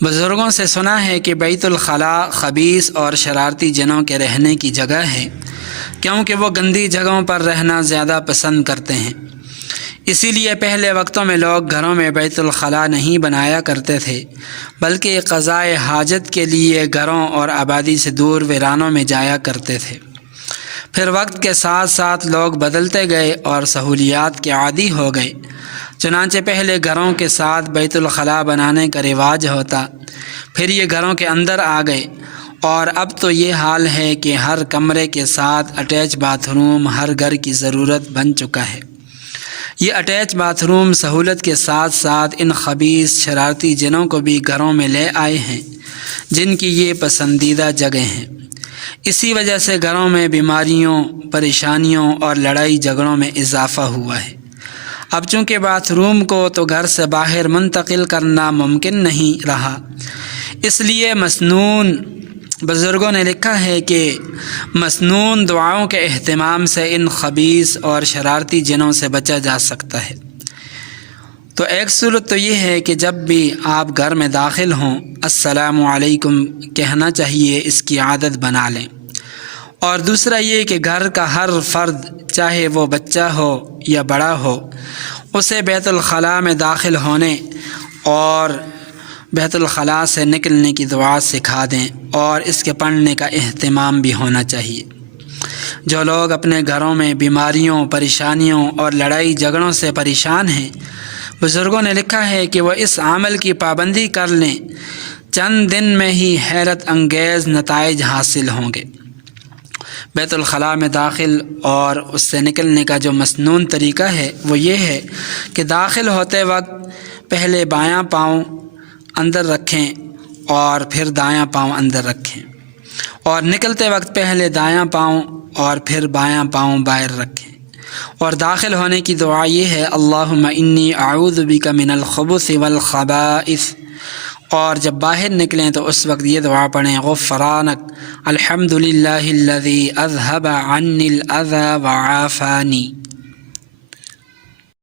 بزرگوں سے سنا ہے کہ بیت الخلاء خبیث اور شرارتی جنوں کے رہنے کی جگہ ہے، کیونکہ وہ گندی جگہوں پر رہنا زیادہ پسند کرتے ہیں۔ اسی لیے پہلے وقتوں میں لوگ گھروں میں بیت الخلاء نہیں بنایا کرتے تھے، بلکہ قضائے حاجت کے لیے گھروں اور آبادی سے دور ویرانوں میں جایا کرتے تھے۔ پھر وقت کے ساتھ ساتھ لوگ بدلتے گئے اور سہولیات کے عادی ہو گئے، چنانچہ پہلے گھروں کے ساتھ بیت الخلاء بنانے کا رواج ہوتا، پھر یہ گھروں کے اندر آ گئے، اور اب تو یہ حال ہے کہ ہر کمرے کے ساتھ اٹیچ باتھ روم ہر گھر کی ضرورت بن چکا ہے۔ یہ اٹیچ باتھ روم سہولت کے ساتھ ساتھ ان خبیث شرارتی جنوں کو بھی گھروں میں لے آئے ہیں، جن کی یہ پسندیدہ جگہ ہیں۔ اسی وجہ سے گھروں میں بیماریوں، پریشانیوں اور لڑائی جھگڑوں میں اضافہ ہوا ہے۔ اب چونکہ باتھ روم کو تو گھر سے باہر منتقل کرنا ممکن نہیں رہا، اس لیے مسنون بزرگوں نے لکھا ہے کہ مسنون دعاؤں کے اہتمام سے ان خبیث اور شرارتی جنوں سے بچا جا سکتا ہے۔ تو ایک صورت تو یہ ہے کہ جب بھی آپ گھر میں داخل ہوں السلام علیکم کہنا چاہیے، اس کی عادت بنا لیں۔ اور دوسرا یہ کہ گھر کا ہر فرد، چاہے وہ بچہ ہو یا بڑا ہو، اسے بیت الخلاء میں داخل ہونے اور بیت الخلاء سے نکلنے کی دعا سکھا دیں، اور اس کے پڑھنے کا اہتمام بھی ہونا چاہیے۔ جو لوگ اپنے گھروں میں بیماریوں، پریشانیوں اور لڑائی جھگڑوں سے پریشان ہیں، بزرگوں نے لکھا ہے کہ وہ اس عمل کی پابندی کر لیں، چند دن میں ہی حیرت انگیز نتائج حاصل ہوں گے۔ بیت الخلاء میں داخل اور اس سے نکلنے کا جو مسنون طریقہ ہے وہ یہ ہے کہ داخل ہوتے وقت پہلے بایاں پاؤں اندر رکھیں اور پھر دایاں پاؤں اندر رکھیں، اور نکلتے وقت پہلے دایاں پاؤں اور پھر بایاں پاؤں باہر رکھیں۔ اور داخل ہونے کی دعا یہ ہے اللہم انی اعوذ بک من الخبث والخبائث، اور جب باہر نکلیں تو اس وقت یہ دعا پڑھیں غفرانک الحمد للہ الذی اذہب عنی الاذی وعافانی۔